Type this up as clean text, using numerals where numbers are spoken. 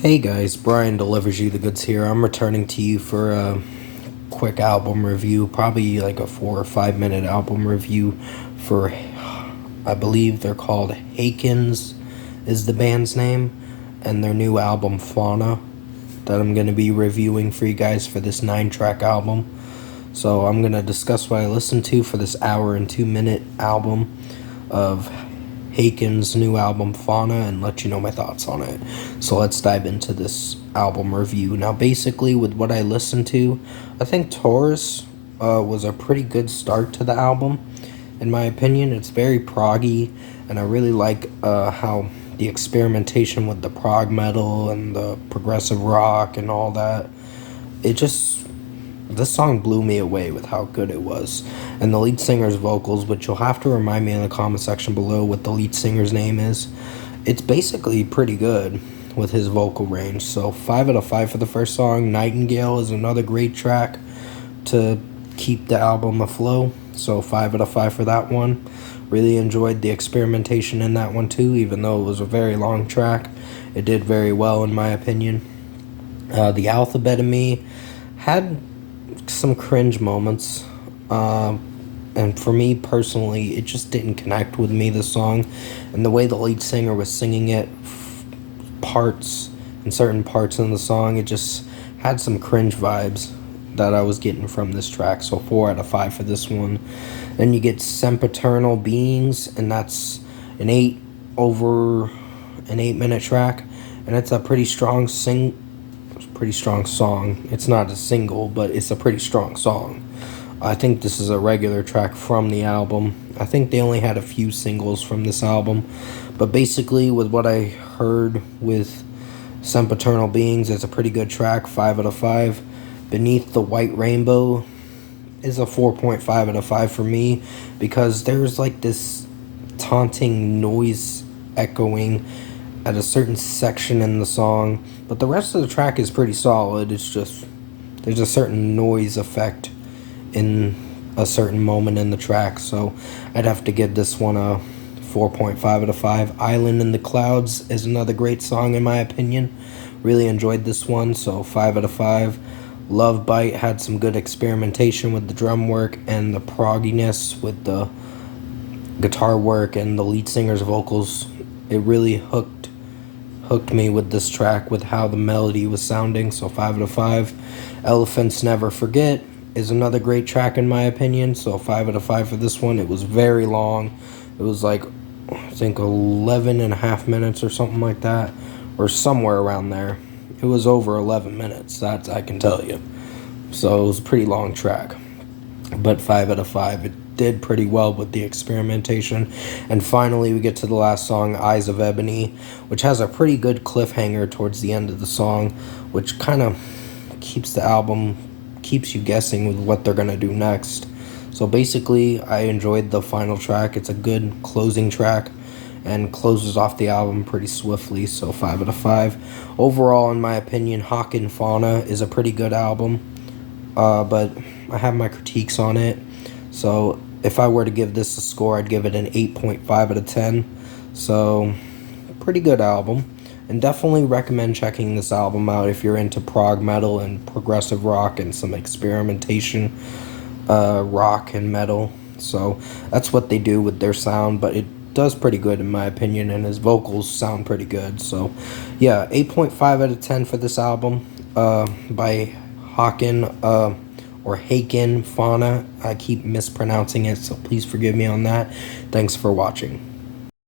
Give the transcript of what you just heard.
Hey guys, Brian delivers you the goods here. I'm returning to you for a quick album review, probably like a 4 or 5 minute album review for, I believe they're called Haken's, is the band's name, and their new album Fauna that I'm going to be reviewing for you guys for this 9 track album. So I'm going to discuss what I listened to for this hour and 2 minute album of Haken's new album Fauna and let you know my thoughts on it. So let's dive into this album review. Now, basically, with what I listened to, I think Taurus was a pretty good start to the album. In my opinion, it's very proggy, and I really like how the experimentation with the prog metal and the progressive rock and all that. It just this song blew me away with how good it was. And the lead singer's vocals, which you'll have to remind me in the comment section below what the lead singer's name is. It's basically pretty good with his vocal range. So 5 out of 5 for the first song. Nightingale is another great track to keep the album afloat. So 5 out of 5 for that one. Really enjoyed the experimentation in that one too, even though it was a very long track. It did very well in my opinion. The Alphabet of Me had some cringe moments. And for me personally, it just didn't connect with me, this song. And the way the lead singer was singing it, parts, in certain parts in the song, it just had some cringe vibes that I was getting from this track. So 4 out of 5 for this one. Then you get Sempiternal Beings, and that's an 8 minute track. And it's a pretty strong song. It's not a single, but it's a pretty strong song. I think this is a regular track from the album. I think they only had a few singles from this album. But basically, with what I heard with Sempiternal Beings, it's a pretty good track, 5 out of 5. Beneath the White Rainbow is a 4.5 out of 5 for me, because there's like this taunting noise echoing at a certain section in the song, but the rest of the track is pretty solid. It's just there's a certain noise effect in a certain moment in the track, so I'd have to give this one a 4.5 out of 5. Island in the Clouds is another great song in my opinion. Really enjoyed this one, so 5 out of 5. Love Bite had some good experimentation with the drum work and the progginess with the guitar work and the lead singer's vocals. It really hooked me with this track with how the melody was sounding, so 5 out of 5. Elephants Never Forget is another great track in my opinion, so 5 out of 5 for this one. It was very long. It was like, I think 11 and a half minutes or something like that, or somewhere around there. It was over 11 minutes, that I can tell you. So it was a pretty long track, but 5 out of 5. It did pretty well with the experimentation. And finally, we get to the last song, Eyes of Ebony, which has a pretty good cliffhanger towards the end of the song, which kind of keeps you guessing with what they're going to do next. So basically, I enjoyed the final track. It's a good closing track and closes off the album pretty swiftly, so 5 out of 5. Overall, in my opinion, Haken Fauna is a pretty good album, but I have my critiques on it. So if I were to give this a score, I'd give it an 8.5 out of 10. So pretty good album, and definitely recommend checking this album out if you're into prog metal and progressive rock and some experimentation rock and metal. So that's what they do with their sound, but it does pretty good in my opinion, and his vocals sound pretty good. So yeah, 8.5 out of 10 for this album by Haken, or Haken Fauna. I keep mispronouncing it, so please forgive me on that. Thanks for watching.